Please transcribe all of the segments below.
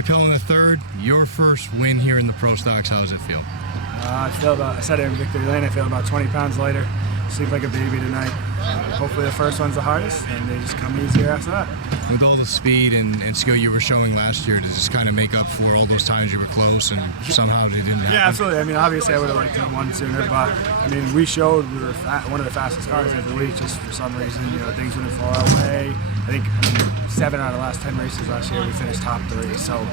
right, Pelland III, your first win here in the Pro Stocks. How does it feel? I said it in victory lane. I feel about 20 pounds lighter. Sleep like a baby tonight. Hopefully the first one's the hardest, and they just come easier after that. With all the speed and skill you were showing last year, does this kind of make up for all those times you were close and somehow it didn't happen? Yeah, absolutely. I mean, obviously I would have liked to have won sooner, but I mean, we showed we were one of the fastest cars every week. Just for some reason, things wouldn't fall our way. I think 7 out of the last 10 races last year we finished top 3. So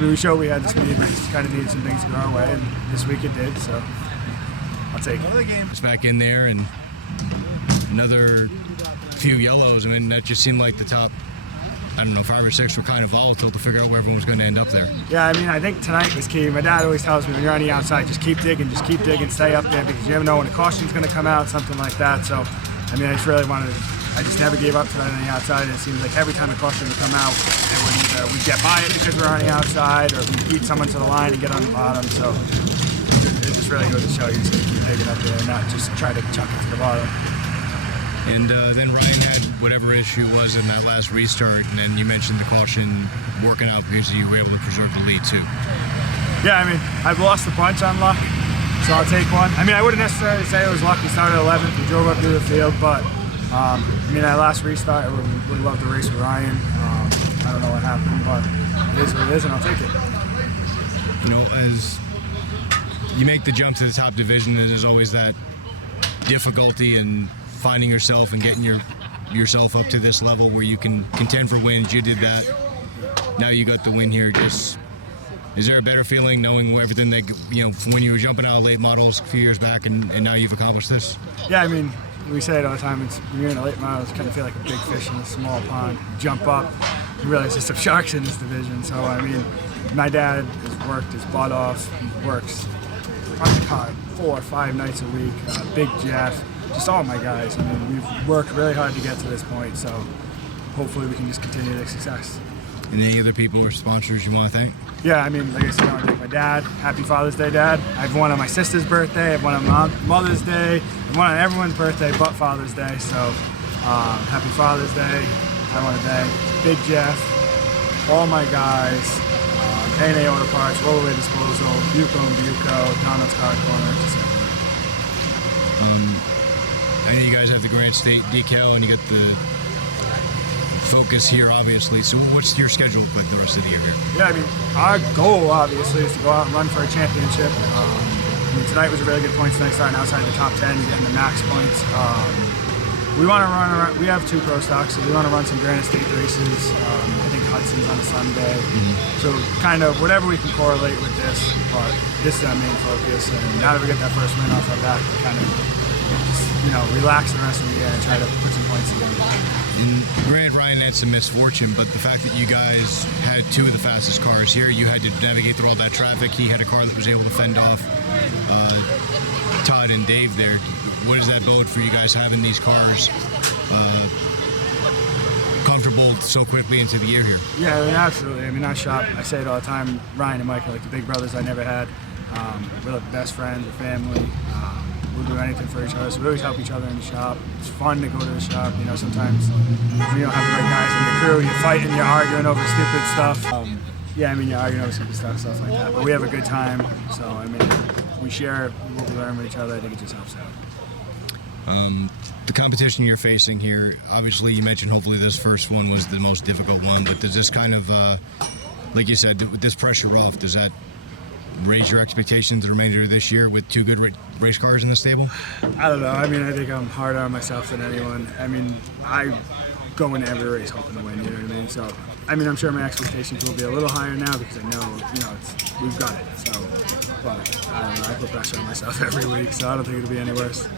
we showed we had the speed. We just kind of needed some things to go our way, and this week it did. So I'll take it. It's back in there and another few yellows. I mean, that just seemed like the top, I don't know, 5 or 6 were kind of volatile to figure out where everyone was going to end up there. Yeah, I mean, I think tonight was key. My dad always tells me when you're on the outside, just keep digging, stay up there, because you never know when a caution's going to come out, something like that. So, I mean, I just never gave up tonight on the outside. And it seems like every time a caution would come out, it would either we'd get by it because we're on the outside, or we'd beat someone to the line and get on the bottom. So it just really goes to show you just got to keep digging up there and not just try to chuck it to the bottom. And then Ryan had whatever issue was in that last restart, and then you mentioned the caution working out because you were able to preserve the lead too. Yeah, I mean, I've lost a bunch on luck, so I'll take one. I mean, I wouldn't necessarily say it was luck. We started 11th, we drove up through the field, but I mean, that last restart, I would love to race with Ryan. I don't know what happened, but it is what it is, and I'll take it. As you make the jump to the top division, there's always that difficulty in finding yourself and getting yourself up to this level where you can contend for wins. You did that. Now you got the win here. Is there a better feeling knowing everything that, from when you were jumping out of late models a few years back and now you've accomplished this? Yeah, I mean, we say it all the time. When you're in a late model, it's kind of feel like a big fish in a small pond. You jump up, you realize there's some sharks in this division. So, I mean, my dad has worked his butt off. He works on the car 4 or 5 nights a week. Big Jeff. Just all my guys. I mean, we've worked really hard to get to this point, so hopefully we can just continue the success. And any other people or sponsors you want to thank? Yeah, I mean, like I said, I want to thank my dad. Happy Father's Day, Dad. I have one on my sister's birthday, I have one on Mother's Day, I have one on everyone's birthday but Father's Day, so happy Father's Day. I want to thank Big Jeff, all my guys, A&A Auto Parts, Rollaway Disposal, Buco and Buco, Donald's Car Corner, just I know you guys have the Grant State decal and you got the focus here, obviously. So what's your schedule look like the rest of the year here? Yeah, I mean, our goal, obviously, is to go out and run for a championship. I mean, tonight was a really good points night, starting outside the top 10 and getting the max points. We want to run around, we have 2 Pro Stocks, so we want to run some Granite State races. I think Hudson's on a Sunday. So kind of whatever we can correlate with this, but this is our main focus. And now that we get that first win off our back, we kind of just, relax the rest of the year and try to put some points together. And granted, Ryan had some misfortune, but the fact that you guys had 2 of the fastest cars here, you had to navigate through all that traffic. He had a car that was able to fend off Todd and Dave there. What does that bode for you guys having these cars comfortable so quickly into the year here? Yeah, I mean, absolutely. I mean, our shop, I say it all the time, Ryan and Mike are like the big brothers I never had. We're like best friends, we're family. We'll do anything for each other, so we always help each other in the shop. It's fun to go to the shop. Sometimes if you don't have the right guys in your crew, you're fighting, you're arguing over stupid stuff. Yeah, I mean, you're arguing over stupid stuff like that. But we have a good time, so I mean, we share what we learn with each other. I think it just helps out. The competition you're facing here, obviously you mentioned hopefully this first one was the most difficult one, but does this kind of, like you said, with this pressure off, does that raise your expectations the remainder of this year with 2 good race cars in the stable? I don't know. I mean, I think I'm harder on myself than anyone. I mean, I go into every race hoping to win, you know what I mean? So, I mean, I'm sure my expectations will be a little higher now because I know, we've got it. So, but I don't know. I put pressure on myself every week, so I don't think it'll be any worse.